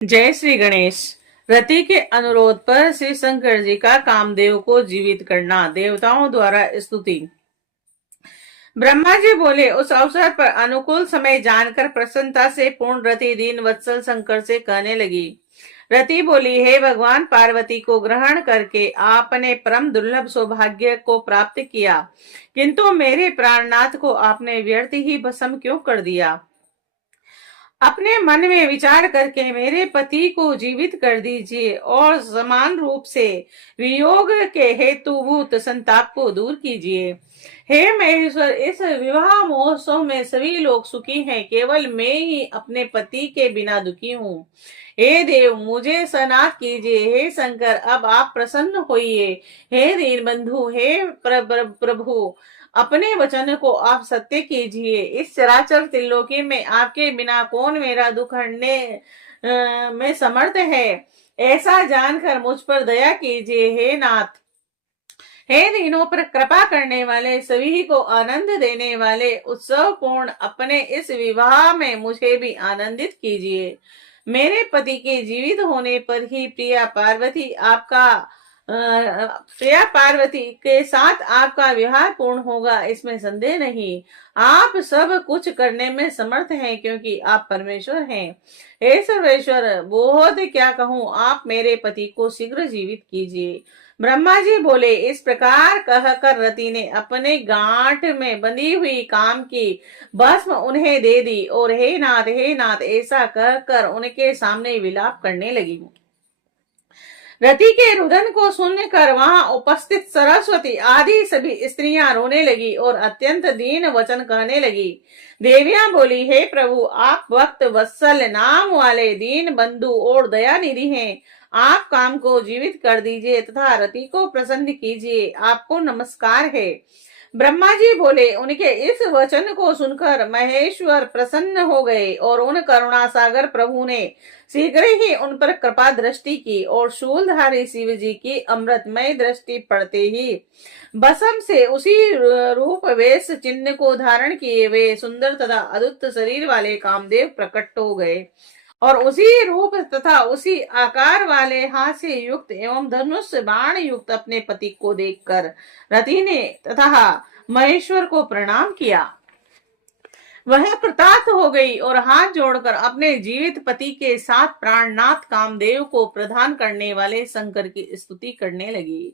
जय श्री गणेश। रति के अनुरोध पर श्री शंकर जी का कामदेव को जीवित करना, देवताओं द्वारा स्तुति। ब्रह्मा जी बोले, उस अवसर पर अनुकूल समय जानकर प्रसन्नता से पूर्ण रति दीन वत्सल शंकर से कहने लगी। रति बोली, हे भगवान, पार्वती को ग्रहण करके आपने परम दुर्लभ सौभाग्य को प्राप्त किया, किंतु मेरे प्राणनाथ को आपने व्यर्थ ही भस्म क्यों कर दिया। अपने मन में विचार करके मेरे पति को जीवित कर दीजिए और समान रूप से वियोग के हेतुभूत संताप को दूर कीजिए। हे महेश्वर, इस विवाह महोत्सव में सभी लोग सुखी हैं, केवल मैं ही अपने पति के बिना दुखी हूँ। हे देव, मुझे सनाथ कीजिए। हे शंकर, अब आप प्रसन्न होइए। हे दीन बंधु, हे प्रभु, अपने वचन को आप सत्य कीजिए। इस चराचर त्रिलोकी में आपके बिना कौन मेरा दुख हरने में समर्थ है। ऐसा जानकर मुझ पर दया कीजिए। हे नाथ, हे दीनों पर कृपा करने वाले, सभी को आनंद देने वाले, उत्सव पूर्ण अपने इस विवाह में मुझे भी आनंदित कीजिए। मेरे पति के जीवित होने पर ही प्रिया पार्वती के साथ आपका विवाह पूर्ण होगा, इसमें संदेह नहीं। आप सब कुछ करने में समर्थ हैं, क्योंकि आप परमेश्वर हैं। हे सर्वेश्वर, बहुत क्या कहूँ, आप मेरे पति को शीघ्र जीवित कीजिए। ब्रह्मा जी बोले, इस प्रकार कहकर रति ने अपने गांठ में बंधी हुई काम की भस्म उन्हें दे दी और हे नाथ ऐसा कहकर उनके सामने विलाप करने लगी। रति के रुदन को सुनकर वहां उपस्थित सरस्वती आदि सभी स्त्रियां रोने लगी और अत्यंत दीन वचन कहने लगी। देवियां बोली, हे प्रभु, आप भक्त वत्सल नाम वाले दीन बंधु और दयानिधि हैं। आप काम को जीवित कर दीजिए तथा रति को प्रसन्न कीजिए। आपको नमस्कार है। ब्रह्मा जी बोले, उनके इस वचन को सुनकर महेश्वर प्रसन्न हो गए और उन करुणा सागर प्रभु ने शीघ्र ही उन पर कृपा दृष्टि की और शूलधारी शिव जी की अमृतमय दृष्टि पड़ते ही बसम से उसी रूप वेश चिन्ह को धारण किए वे सुंदर तथा अद्भुत शरीर वाले कामदेव प्रकट हो गए और उसी रूप तथा उसी आकार वाले हाथ से युक्त एवं धनुष बाण युक्त अपने पति को देखकर रति ने तथा महेश्वर को प्रणाम किया। वह कृतार्थ हो गई और हाथ जोड़कर अपने जीवित पति के साथ प्राणनाथ कामदेव को प्रदान करने वाले शंकर की स्तुति करने लगी।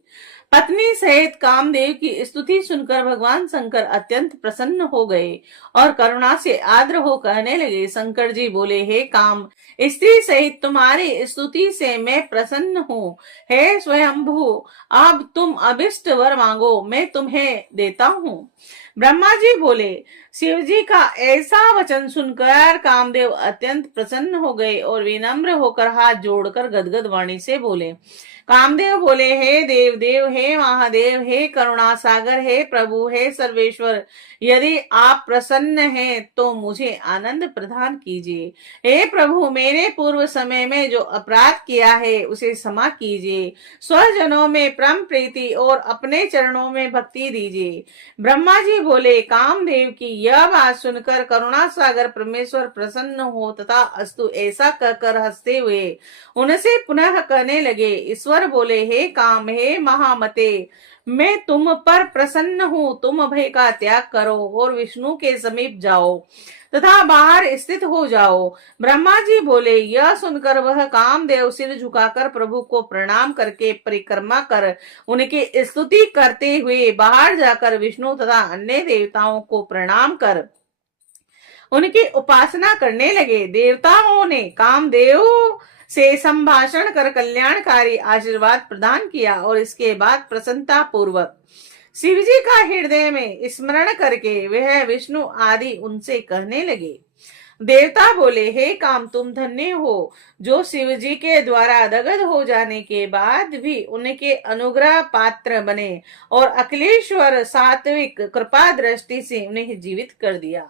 पत्नी सहित कामदेव की स्तुति सुनकर भगवान शंकर अत्यंत प्रसन्न हो गए और करुणा से आर्द्र हो कहने लगे। शंकर जी बोले, हे काम, स्त्री सहित तुम्हारी स्तुति से मैं प्रसन्न हूँ। हे स्वयंभू, अब तुम अभिष्ट वर मांगो, मैं तुम्हें देता हूँ। ब्रह्मा जी बोले, शिव जी का ऐसा वचन सुनकर कामदेव अत्यंत प्रसन्न हो गए और विनम्र होकर हाथ जोड़कर गदगद वाणी से बोले। कामदेव बोले, हे देव देव, हे महादेव, हे करुणा सागर, हे प्रभु, हे सर्वेश्वर, यदि आप प्रसन्न हैं तो मुझे आनंद प्रदान कीजिए। हे प्रभु, मेरे पूर्व समय में जो अपराध किया है उसे क्षमा कीजिए। स्वजनों में परम प्रीति और अपने चरणों में भक्ति दीजिए। ब्रह्मा जी बोले, कामदेव की यह बात सुनकर करुणा सागर परमेश्वर प्रसन्न हो तथा अस्तु ऐसा कहकर हंसते हुए उनसे पुनः कहने लगे। ईश्वर बोले, हे काम, हे महामते, मैं तुम पर प्रसन्न हूँ। तुम भय का त्याग करो और विष्णु के समीप जाओ तथा बाहर स्थित हो जाओ। ब्रह्मा जी बोले, यह सुनकर वह कामदेव सिर झुकाकर प्रभु को प्रणाम करके परिक्रमा कर उनकी स्तुति करते हुए बाहर जाकर विष्णु तथा अन्य देवताओं को प्रणाम कर उनकी उपासना करने लगे। देवताओं ने कामदेव से संभाषण कर कल्याणकारी आशीर्वाद प्रदान किया और इसके बाद प्रसन्नता पूर्वक शिव जी का हृदय में स्मरण करके वह विष्णु आदि उनसे कहने लगे। देवता बोले, हे काम, तुम धन्य हो जो शिव जी के द्वारा दगध हो जाने के बाद भी उनके अनुग्रह पात्र बने और अखिलेश्वर सात्विक कृपा दृष्टि से उन्हें जीवित कर दिया।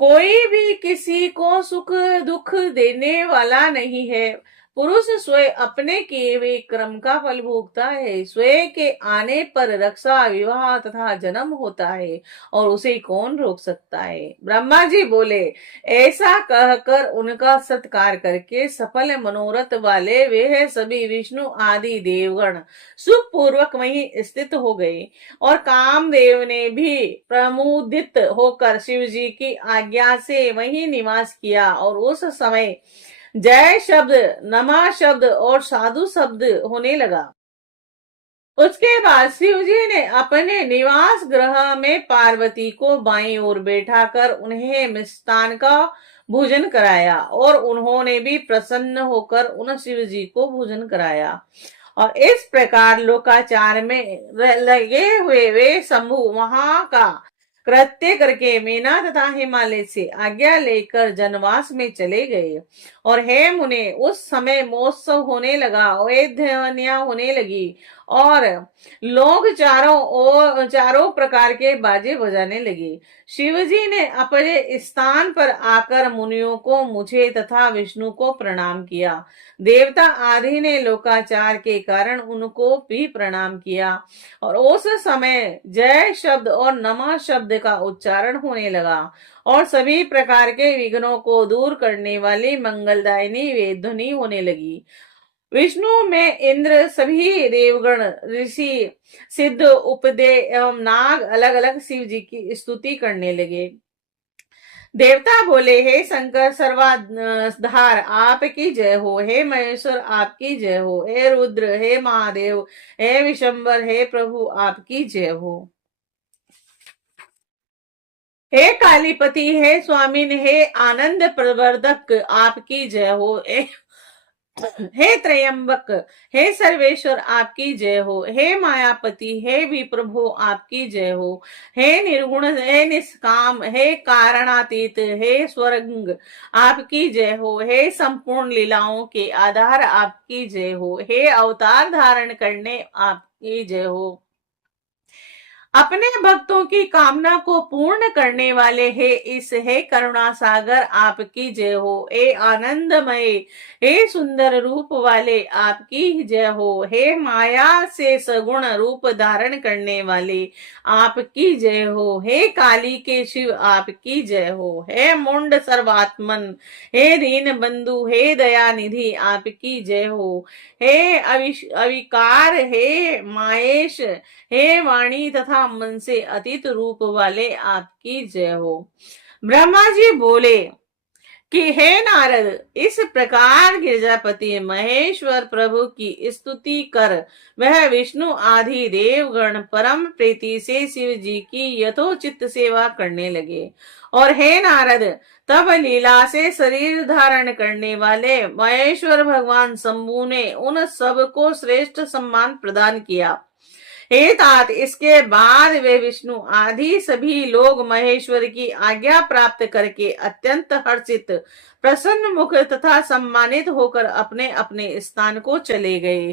कोई भी किसी को सुख दुख देने वाला नहीं है, पुरुष स्वयं अपने किए हुए कर्म का फल भोगता है। स्वयं के आने पर रक्षा, विवाह तथा जन्म होता है और उसे कौन रोक सकता है। ब्रह्मा जी बोले, ऐसा कहकर उनका सत्कार करके सफल मनोरथ वाले वे सभी विष्णु आदि देवगण सुख पूर्वक वहीं स्थित हो गए और कामदेव ने भी प्रमुदित होकर शिव जी की आज्ञा से वहीं निवास किया। और उस समय जय शब्द, नमः शब्द और साधु शब्द होने लगा। उसके बाद शिव जी ने अपने निवास गृह में पार्वती को बाईं ओर बैठाकर उन्हें मिष्टान का भोजन कराया और उन्होंने भी प्रसन्न होकर उन शिव जी को भोजन कराया। और इस प्रकार लोकाचार में लगे हुए वे शंभु वहां का कृत्य करके मीना तथा हिमालय से आज्ञा लेकर जनवास में चले गए। और हे मुने, उस समय महोत्सव होने लगा, वेद ध्वनियां होने लगी और लोग चारों प्रकार के बाजे बजाने लगे। शिवजी ने अपने स्थान पर आकर मुनियों को, मुझे तथा विष्णु को प्रणाम किया। देवता आदि ने लोकाचार के कारण उनको भी प्रणाम किया और उस समय जय शब्द और नमः शब्द का उच्चारण होने लगा और सभी प्रकार के विघ्नों को दूर करने वाली मंगलदायिनी वेद ध्वनि होने लगी। विष्णु में इंद्र, सभी देवगण, ऋषि, सिद्ध, उपदे एवं नाग अलग अलग शिव जी की स्तुति करने लगे। देवता बोले, हे शंकर सर्वाधार आपकी जय हो, हे महेश्वर आपकी जय हो, हे रुद्र, हे महादेव, हे विशंबर, हे प्रभु आपकी जय हो। हे कालीपति, हे स्वामिन, हे आनंद प्रवर्धक आपकी जय हो। हे त्रयंबक, हे सर्वेश्वर आपकी जय हो। हे मायापति, हे विप्रभु आपकी जय हो। हे निर्गुण, हे निष्काम, हे कारणातीत, हे स्वरंग आपकी जय हो। हे संपूर्ण लीलाओं के आधार आपकी जय हो। हे अवतार धारण करने आपकी जय हो। अपने भक्तों की कामना को पूर्ण करने वाले हे करुणा सागर आपकी जय हो। हे आनंदमय, हे सुंदर रूप वाले आपकी जय हो। हे माया से सगुण रूप धारण करने वाले आपकी जय हो। हे काली के शिव आपकी जय हो। हे मुंड सर्वात्मन, हे दीन बंधु, हे दया निधि आपकी जय हो। हे अविकार, हे माहेश, हे वाणी तथा मन से अतीत रूप वाले आपकी जय हो। ब्रह्मा जी बोले कि हे नारद, इस प्रकार गिरजापति महेश्वर प्रभु की स्तुति कर वह विष्णु आदि देवगण परम प्रीति से शिव जी की यथोचित सेवा करने लगे। और हे नारद, तब लीला से शरीर धारण करने वाले महेश्वर भगवान शंभु ने उन सब को श्रेष्ठ सम्मान प्रदान किया। हे तात, इसके बाद वे विष्णु आदि सभी लोग महेश्वर की आज्ञा प्राप्त करके अत्यंत हर्षित, प्रसन्न मुख तथा सम्मानित होकर अपने अपने स्थान को चले गए।